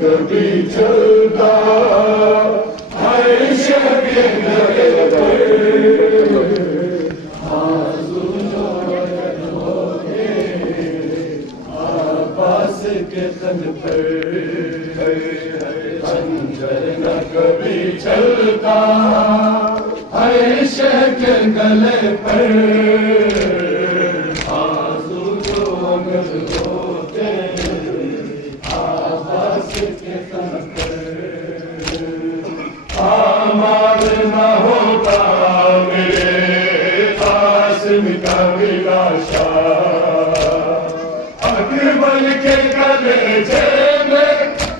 کبھی چلتا عائشہ کے گلے پر آنسو جو ہوتے عباس کے تن پر خنجر نہ کبھی چلتا عائشہ کے گلے پر آنسو جو اگر ہوتے عباس کے تن پر آمال نہ ہوتا میرے قاسم کا لاشا اکبر کے کلیجے میں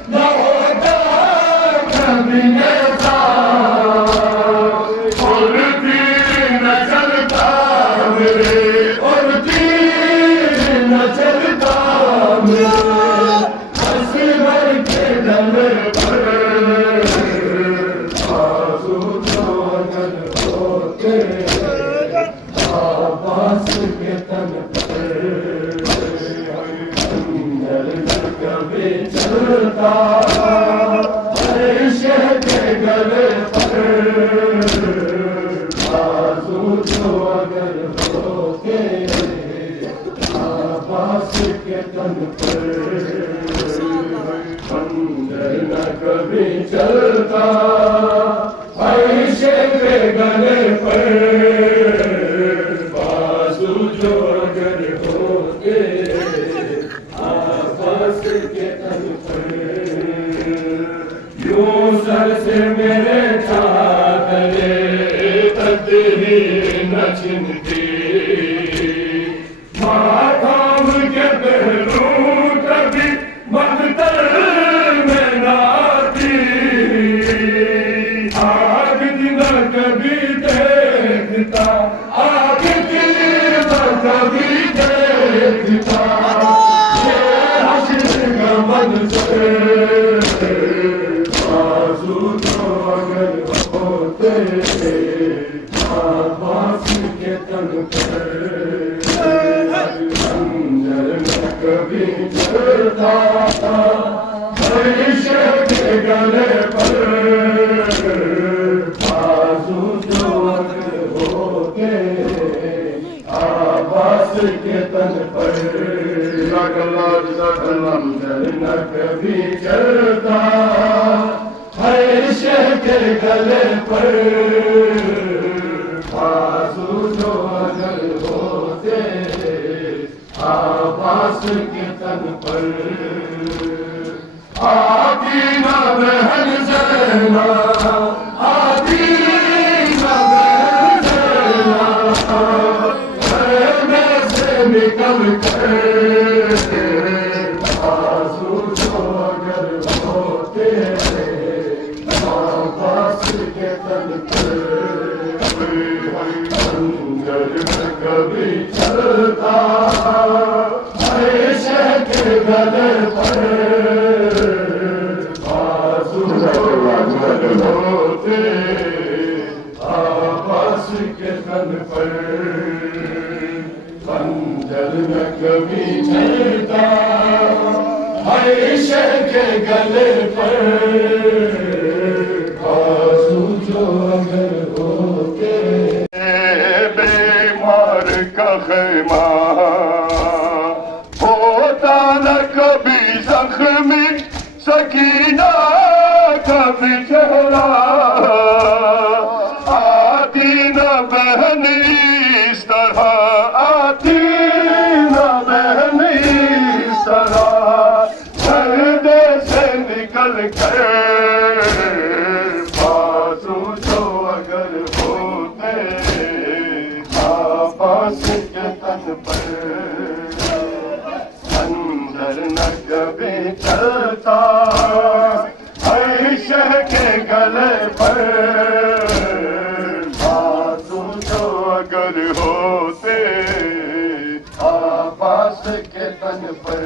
نہ ہوتا کبھی ایسا اور تیر نہ چلتا میرے اور تیر نہ چلتا میرے اکبر کے گلے پر عباس کے تن پر خنجر نہ کبھی چلتا عائشہ کے گلے پر آنسو جو اگر ہوتے عباس کے تن پر خنجر نہ کبھی چلتا عائشہ کے گلے پر جو اگر ہوتے عباس کے تن پر یوں سر سے میرے چادرے تدبیر نہ چھنتی ماتھام کے پہلو کبھی مقتل میں نہ آتی آگ نہ کبھی دیکھتا آگ کبھی دیکھتا یہ حشر کا منظر آنسو جو اگر ہوتے عباس کے تن پر خنجر نہ کبھی چلتا عائشہ کے گلے پر آنسو جو اگر ہوتے عباس کے تن پر جزاک اللہ نہ کبھی چلتا عائشہ کے گلے پر آنسو جو اگر ہوتے عباس کے تن پر آتی نہ بہن زینب آتی نہ بہن زینب نکل کر آنسو جو اگر ہوتے عباس کے تن پر خنجر نہ کبھی چلتا عائشہ کے گلے پر آنسو جو اگر ہوتے عباس کے تن پر خنجر نہ کبھی چلتا عائشہ کے گلے پر آنسو جو اگر ہوتے بیمار کا خیمہ ہوتا نہ کبھی زخمی سکینہ کبھی چہرہ آتی نہ بہن اس طرح آتی نہ بہن اس طرح پردے سے نکل کر آنسو جو اگر ہوتے عباس کے تن پر خنجر نہ کبھی چلتا عائشہ کے گلے پر آنسو جو اگر ہوتے کے تن پر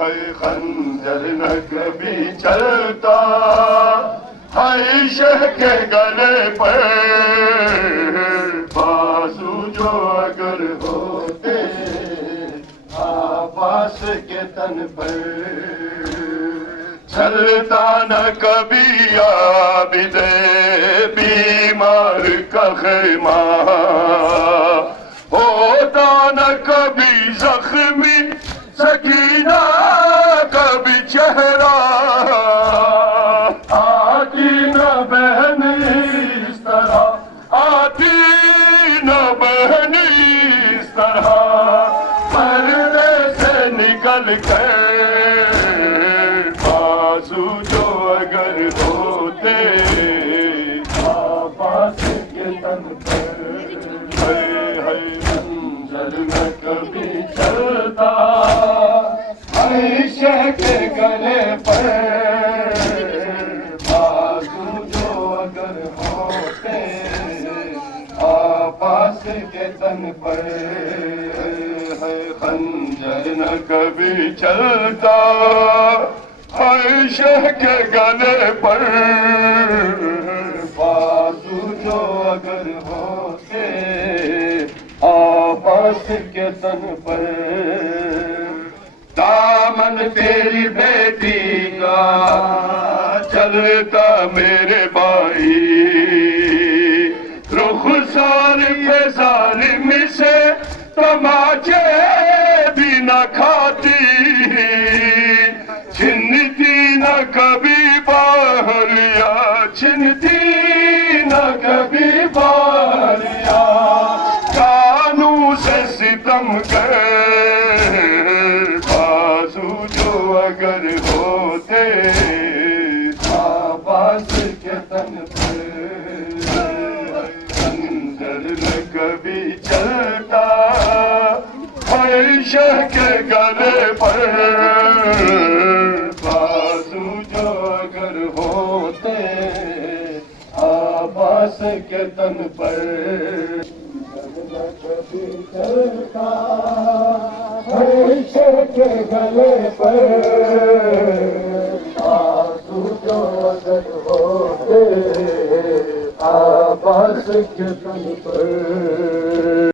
ہے خنجر نہ کبھی چلتا ہے شہ کے گلے پر بازو جو اگر ہوتے عباس کے تن پر چلتا نہ کبھی عابد بیمار کا خیمہ ہوتا نہ کبھی زخمی سکینہ کبھی چہرہ آتی نہ بہن اس طرح آتی نہ بہن اس طرح پردے سے نکل کے بازو جو اگر ہوتے عباس کے تن پر منظر نہ کبھی چلتا عائشہ کے گلے پر بازو جو اگر ہوتے عباس کے تن پر ہے خنجر نہ کبھی چلتا عائشہ کے گلے پر بازو جو اگر ہوتے عباس کے تن پر دامن تیری بیٹی کا چلتا میرے بھائی رخسار کے ظالم سے تماچے بھی نہ کھاتی چھنتی نہ کبھی باہلیا چھنتی نہ کبھی باہلیا کانوں سے ستم کر بازو جو اگر ہوتے عباس کے تن پر خنجر نہ کبھی چلتا عائشہ کے گلے پر بازو جو اگر ہوتے عباس کے تن پر کبھی چلتا عائشہ کے گلے پر بازو جو اگر ہوتے عباس کے تن پر